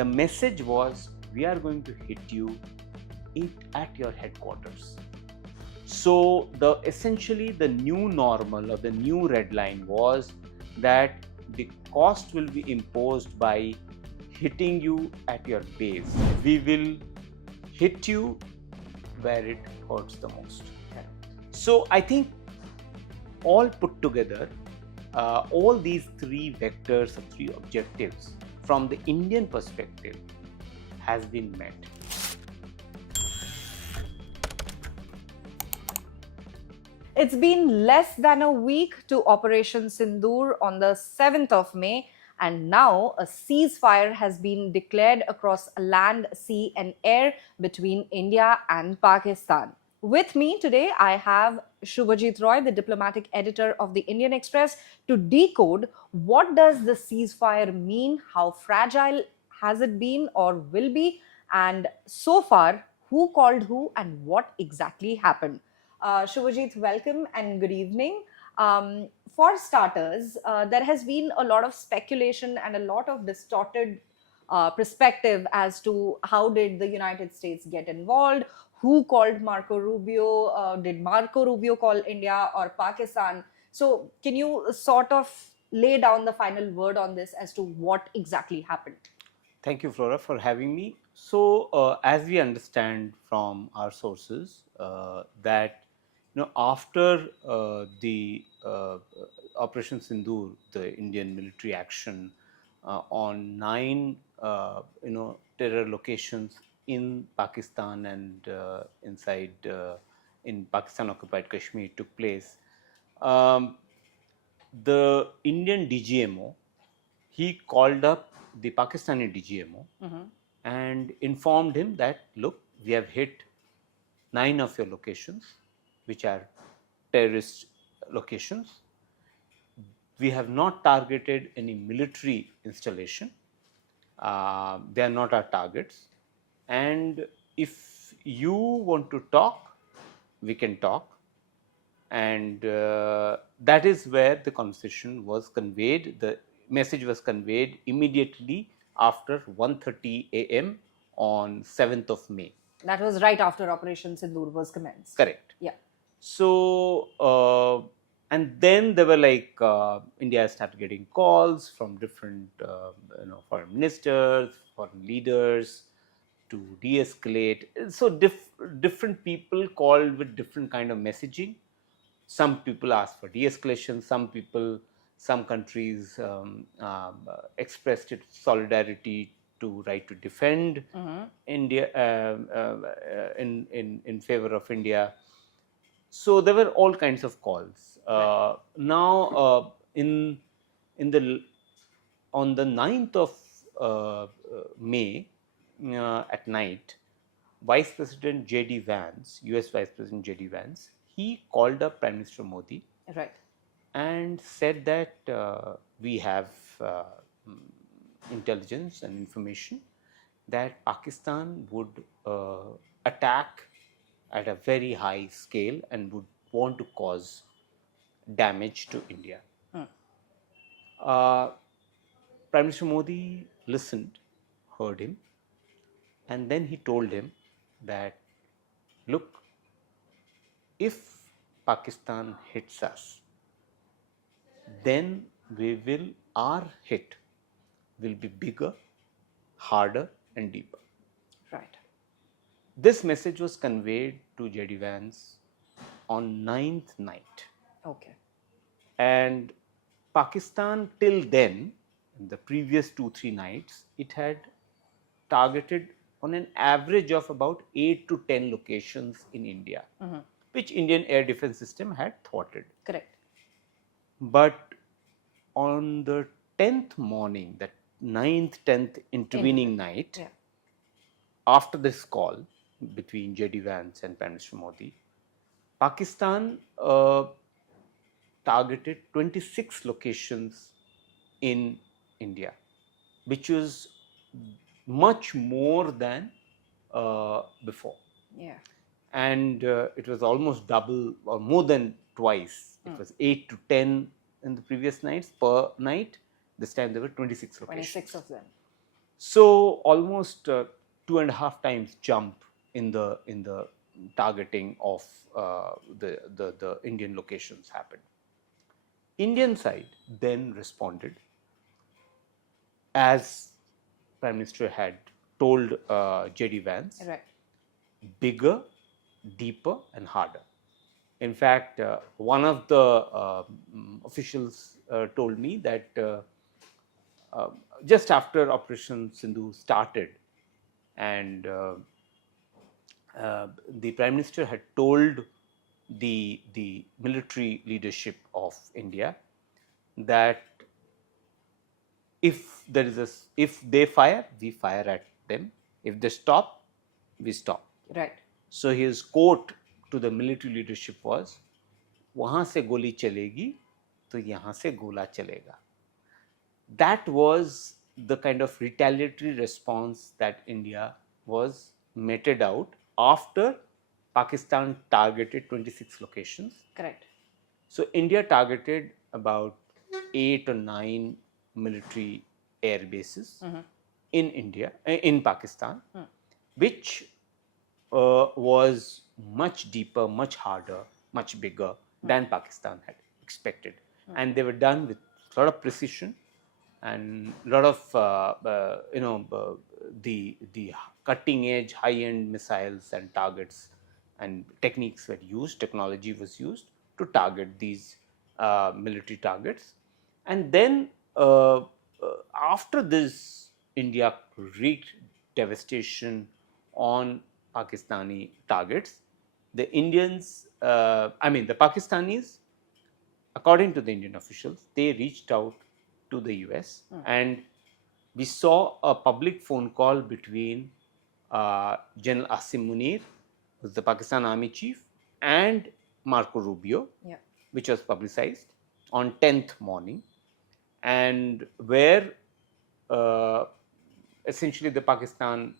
The message was, we are going to hit you at your headquarters. So essentially the new normal or the new red line was that the cost will be imposed by hitting you at your base. We will hit you where it hurts the most. So I think all put together, all these three vectors or three objectives from the Indian perspective has been met. It's been less than a week to Operation Sindoor on the 7th of May, and now a ceasefire has been declared across land, sea, and air between India and Pakistan. With me today, I have Shubhajit Roy, the diplomatic editor of the Indian Express, to decode what does the ceasefire mean, how fragile has it been or will be, and so far, who called who and what exactly happened. Shubhajit, welcome and good evening. For starters, there has been a lot of speculation and a lot of distorted perspective as to how did the United States get involved, who called Marco Rubio, did Marco Rubio call India or Pakistan? So can you sort of lay down the final word on this as to what exactly happened? Thank you, Flora, for having me. So, as we understand from our sources, that after the Operation Sindoor, the Indian military action on 9 terror locations in Pakistan and inside in Pakistan occupied Kashmir took place, the Indian DGMO, he called up the Pakistani DGMO and informed him that, look, we have hit 9 of your locations, which are terrorist locations. We have not targeted any military installation. They are not our targets. And if you want to talk, we can talk. And that is where the conversation was conveyed. The message was conveyed immediately after 1:30 a.m. on 7th of May. That was right after Operation Sindoor was commenced. Correct. Yeah. So, and then there were India started getting calls from different, foreign ministers, foreign leaders to de-escalate. So different people called with different kind of messaging. Some people asked for de-escalation. Some countries expressed its solidarity to right to defend India in favor of India. So there were all kinds of calls. Now, on the 9th of May at night, Vice President J.D. Vance, US Vice President J.D. Vance, he called up Prime Minister Modi, right, and said that we have intelligence and information that Pakistan would attack at a very high scale and would want to cause damage to India. Prime Minister Modi listened, heard him, and then he told him that, look, if Pakistan hits us, then our hit will be bigger, harder and deeper. right. This message was conveyed to J.D. Vance on 9th night. Okay. And Pakistan till then, in the previous 2-3 nights, it had targeted on an average of about 8 to 10 locations in India, which Indian air defense system had thwarted. Correct. But on the 10th morning, that 9th, 10th intervening night, Yeah. after this call between J.D. Vance and Prime Minister Modi, Pakistan targeted 26 locations in India, which was much more than before. Yeah. And it was almost double or more than twice. It was 8 to 10 in the previous nights per night. This time there were 26 locations. 26 of them. So almost 2.5 times jump in the targeting of the Indian locations happened. Indian side then responded as Prime Minister had told J.D. Vance, Right. bigger, deeper, and harder. In fact, one of the officials told me that just after Operation Sindoor started, and the Prime Minister had told the military leadership of India that if they fire, we fire at them. If they stop, we stop. Right. So his quote to the military leadership was, वहाँ से गोली चलेगी तो यहाँ से गोला चलेगा. That was the kind of retaliatory response that India was meted out after Pakistan targeted 26 locations. Correct. So India targeted about 8 or 9 military air bases in India, in Pakistan, which was much deeper, much harder, much bigger than Pakistan had expected, and they were done with a lot of precision and a lot of the cutting edge, high end missiles and targets and techniques were used. Technology was used to target these military targets, and then after this, India wreaked devastation on Pakistani targets. The Indians, the Pakistanis, according to the Indian officials, they reached out to the US, and we saw a public phone call between General Asim Munir, who's the Pakistan Army chief, and Marco Rubio, which was publicized on 10th morning, and where essentially the Pakistan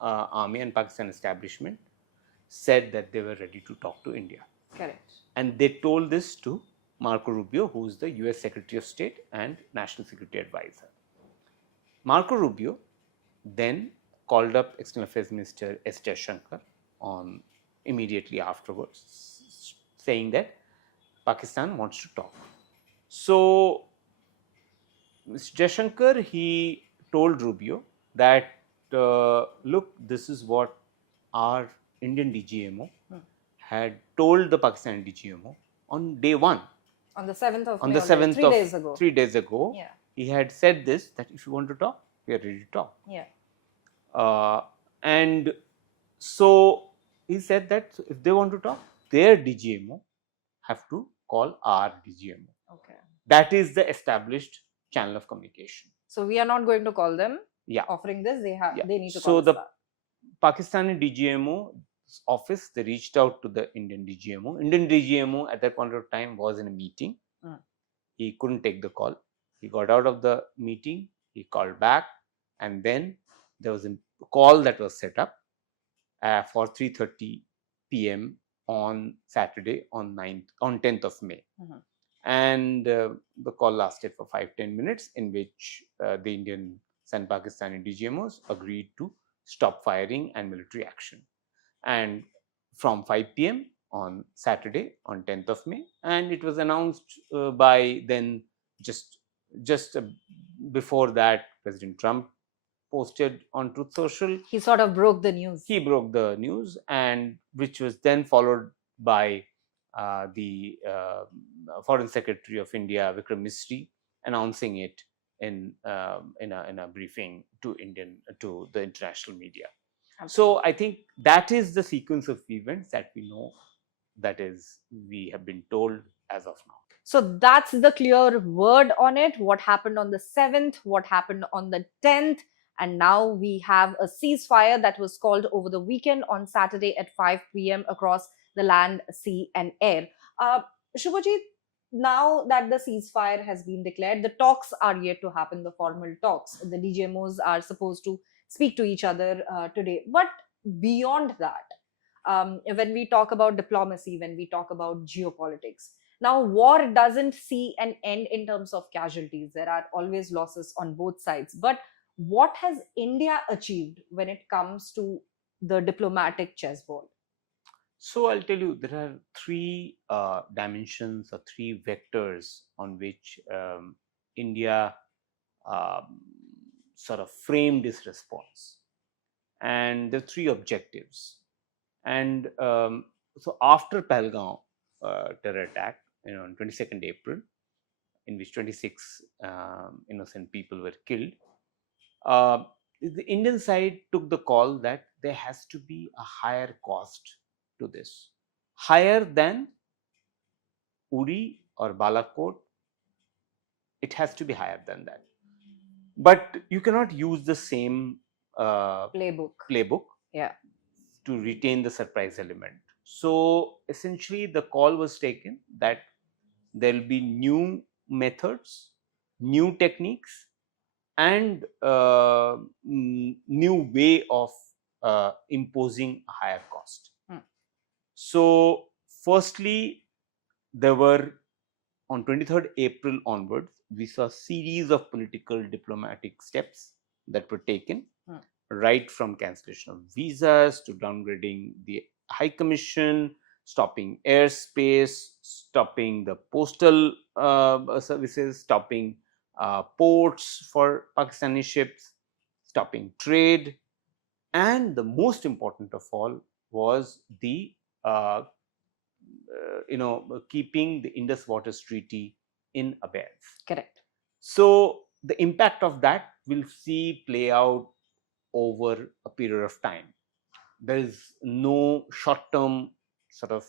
army and Pakistan establishment said that they were ready to talk to India. Correct. And they told this to Marco Rubio, who is the US Secretary of State and National Security Advisor. Marco Rubio then called up External Affairs Minister S. Jaishankar on immediately afterwards, saying that Pakistan wants to talk. So Mr. Jaishankar, he told Rubio that look, this is what our Indian DGMO had told the Pakistani DGMO on day one. On the 7th of On May, the 7th 3 days ago. 3 days ago, Yeah. he had said this, that if you want to talk, we are ready to talk. Yeah. And so he said that if they want to talk, their DGMO have to call our DGMO. Okay. That is the established channel of communication. So we are not going to call them. Yeah. Offering this, they need to so call the us Pakistani DGMO office, they reached out to the Indian DGMO. Indian DGMO at that point of time was in a meeting. He couldn't take the call. He got out of the meeting, he called back, and then there was a call that was set up for 3:30 p.m. on Saturday on 10th of May. And the call lasted for 5-10 minutes, in which the Indian and Pakistani DGMOs agreed to stop firing and military action. And from 5 p.m. on Saturday on 10th of May, and it was announced by then just before that, President Trump posted on Truth Social. He sort of broke the news. He broke the news, and which was then followed by the Foreign Secretary of India, Vikram Misri, announcing it in a briefing to the international media. So I think that is the sequence of events that we know, that is, we have been told as of now. So that's the clear word on it. What happened on the 7th, what happened on the 10th, and now we have a ceasefire that was called over the weekend on Saturday at 5 p.m. across the land, sea, and air. Shubhajit, now that the ceasefire has been declared, the talks are yet to happen, the formal talks. The DGMOs are supposed to speak to each other today. But beyond that, when we talk about diplomacy, when we talk about geopolitics, now war doesn't see an end in terms of casualties. There are always losses on both sides. But what has India achieved when it comes to the diplomatic chessboard? So I'll tell you, there are three dimensions or three vectors on which India um, sort of framed its response, and there are three objectives. And so after Pahalgam terror attack, on 22nd April, in which 26 innocent people were killed, uh, the Indian side took the call that there has to be a higher cost to this, higher than Uri or Balakot. It has to be higher than that. But you cannot use the same playbook Yeah. to retain the surprise element. So essentially, the call was taken that there will be new methods, new techniques, and new way of imposing a higher cost. So, firstly, there were on 23rd April onwards, we saw a series of political diplomatic steps that were taken, right from cancellation of visas to downgrading the High Commission, stopping airspace, stopping the postal services, stopping ports for Pakistani ships, stopping trade, and the most important of all was the keeping the Indus Waters Treaty in abeyance. Correct. So the impact of that we'll see play out over a period of time. There is no short-term sort of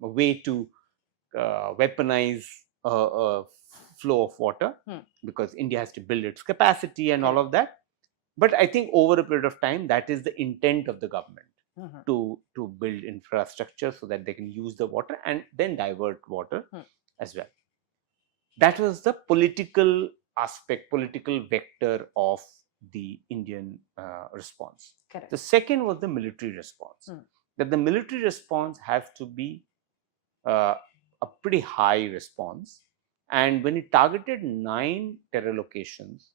way to weaponize a flow of water, because India has to build its capacity and all of that. But I think over a period of time, that is the intent of the government, to build infrastructure so that they can use the water and then divert water as well. That was the political aspect, political vector of the Indian response. Correct. The second was the military response. That the military response has to be a pretty high response. And when it targeted 9 terror locations,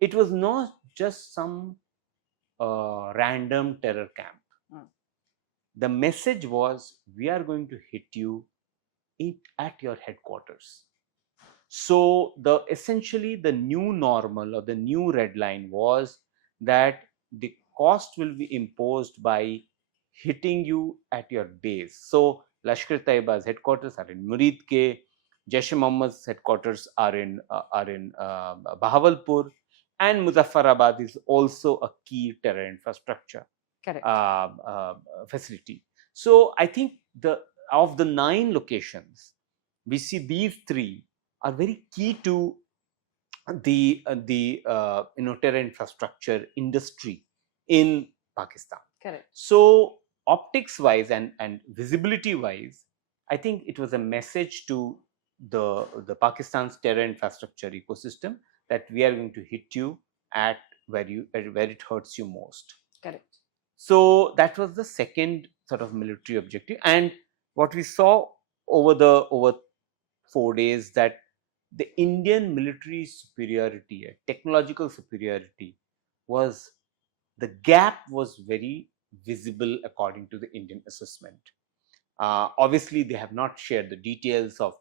it was not just some random terror camp. The message was, we are going to hit you at your headquarters. So essentially the new normal or the new red line was that the cost will be imposed by hitting you at your base. So Lashkar-e-Taiba's headquarters are in Muridke, Jaish-e-Mohammed's headquarters are in Bahawalpur, and Muzaffarabad is also a key terror infrastructure facility. So I think of the 9 locations, we see these 3 are very key to the terror infrastructure industry in Pakistan. Correct. So optics wise and visibility wise, I think it was a message to the Pakistan's terror infrastructure ecosystem that we are going to hit you at where it hurts you most. Correct. So that was the second sort of military objective, and what we saw over 4 days, that the Indian military superiority, technological superiority, the gap was very visible according to the Indian assessment. Obviously, they have not shared the details of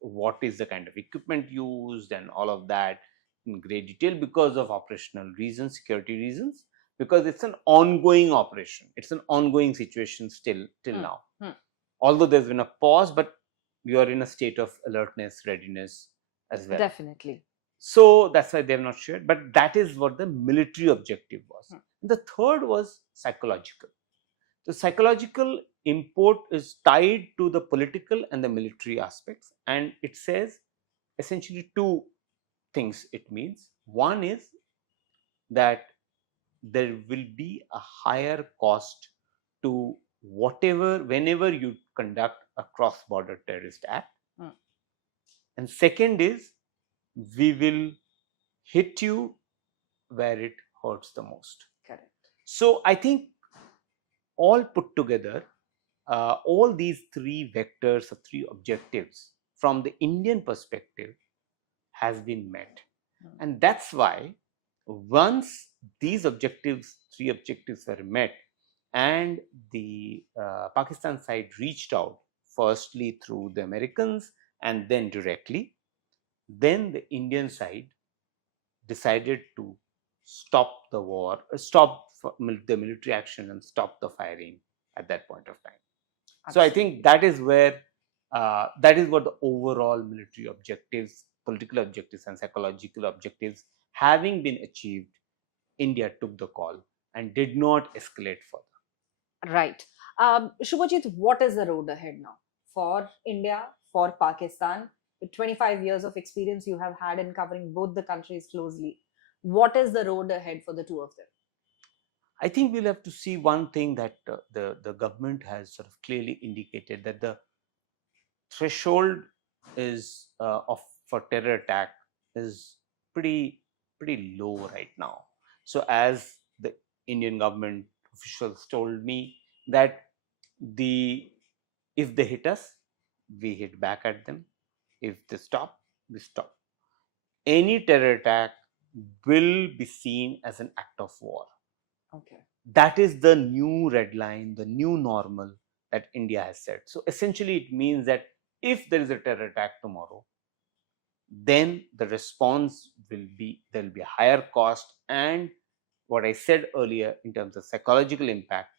what is the kind of equipment used and all of that in great detail, because of operational reasons, security reasons, because it's an ongoing operation. It's an ongoing situation till now. Although there's been a pause, but we are in a state of alertness, readiness as well. Definitely. So that's why they have not shared, but that is what the military objective was. The third was psychological. The psychological import is tied to the political and the military aspects, and it says essentially 2 things it means. One is that there will be a higher cost to whenever you conduct a cross-border terrorist act. And second is, we will hit you where it hurts the most. Correct. So I think all put together, all these 3 vectors or 3 objectives from the Indian perspective has been met. And that's why once these objectives, three objectives were met, and the Pakistan side reached out, firstly through the Americans and then directly, then the Indian side decided to stop the war, stop the military action and stop the firing at that point of time. So I think that is where that is what the overall military objectives, political objectives and psychological objectives having been achieved, India took the call and did not escalate further. Right. Shubhajit, what is the road ahead now for India, for Pakistan? With 25 years of experience you have had in covering both the countries closely, what is the road ahead for the two of them? I think we'll have to see one thing that the government has sort of clearly indicated, that the threshold is of for terror attack is pretty low right now. So as the Indian government officials told me that the if they hit us, we hit back at them. If they stop, we stop. Any terror attack will be seen as an act of war. Okay. That is the new red line, the new normal that India has set. So essentially, it means that if there is a terror attack tomorrow, then the response will be, there will be a higher cost, and what I said earlier in terms of psychological impact,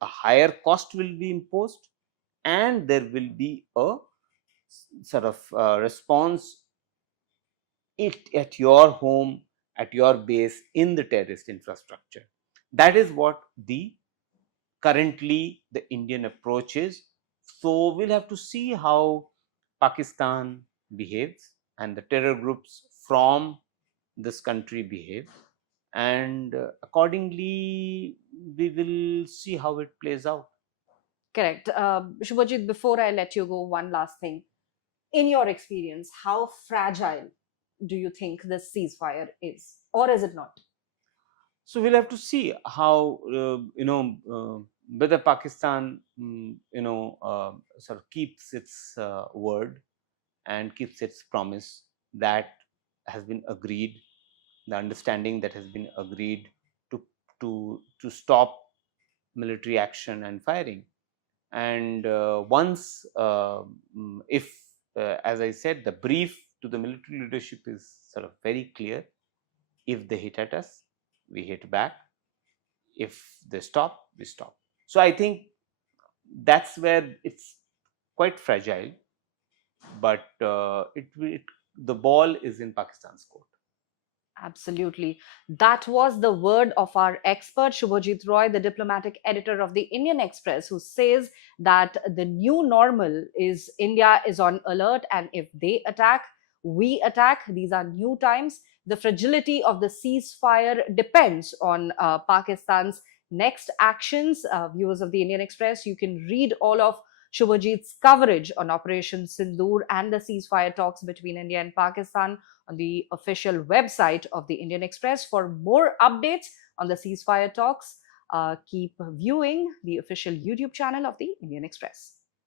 a higher cost will be imposed, and there will be a sort of response at your home, at your base, in the terrorist infrastructure. That is what currently the Indian approach is. So we'll have to see how Pakistan behaves and the terror groups from this country behave, and accordingly we will see how it plays out. Correct. Shubhajit, before I let you go, one last thing. In your experience, how fragile do you think this ceasefire is, or is it not? So we'll have to see how whether Pakistan sort of keeps its word and keeps its promise that has been agreed, the understanding that has been agreed to stop military action and firing. And once if as I said, the brief to the military leadership is sort of very clear. If they hit at us, we hit back. If they stop, we stop. So I think that's where it's quite fragile, but the ball is in Pakistan's court. Absolutely. That was the word of our expert, Shubhajit Roy, the diplomatic editor of the Indian Express, who says that the new normal is India is on alert, and if they attack, we attack. These are new times. The fragility of the ceasefire depends on Pakistan's next actions. Viewers of the Indian Express, you can read all of Shubhajit's coverage on Operation Sindoor and the ceasefire talks between India and Pakistan on the official website of the Indian Express. For more updates on the ceasefire talks, keep viewing the official YouTube channel of the Indian Express.